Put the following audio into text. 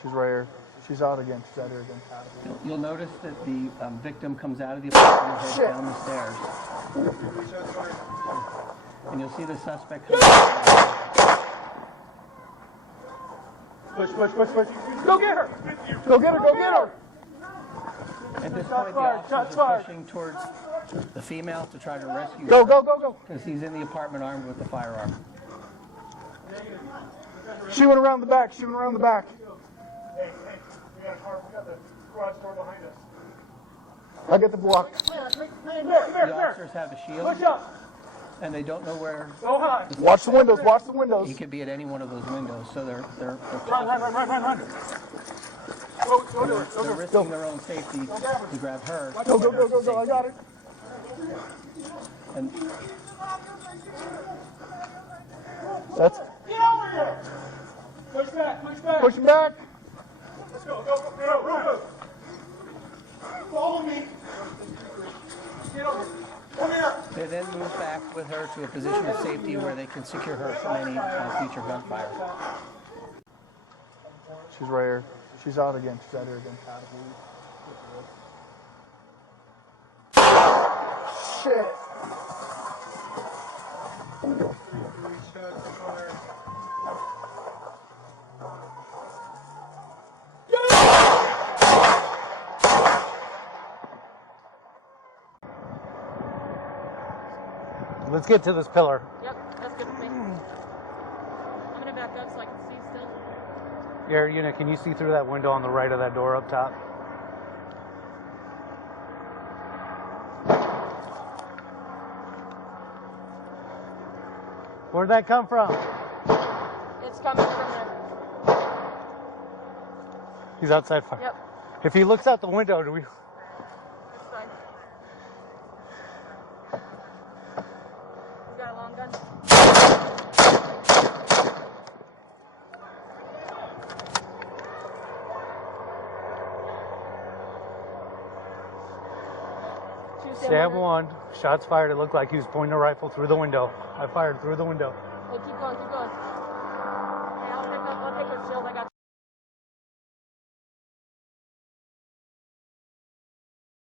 She's right here. She's out again. She's out here again. You'll notice that the victim comes out of the apartment and heads down the stairs. And you'll see the suspect come Push. Go get her! Go get her! At this point, the officers are pushing towards the female to try to rescue her. Go! Because he's in the apartment armed with the firearm. She went around the back. Hey, we got the garage door behind us. I'll get the block. The officers have a shield. Push up. And they don't know where. Go high. Watch the windows. He could be at any one of those windows, so they're Run. They're risking their own safety to grab her. Go. I got it. And that's. Get over here. Push back. Pushing back. Let's go. Follow me. Get over here. Come here. they then move back with her to a position of safety where they can secure her from any future gunfire. She's right here. She's out again. She's out here again. Shit. Let's get to this pillar. Yep, that's good for me. I'm gonna back up so I can see still. Your unit, can you see through that window on the right of that door up top? Where'd that come from? It's coming from there. He's outside fire. Yep. If he looks out the window, do we? That's fine. You got a long gun? Stab one. Shots fired. It looked like he was pointing a rifle through the window. I fired through the window. Hey, keep going.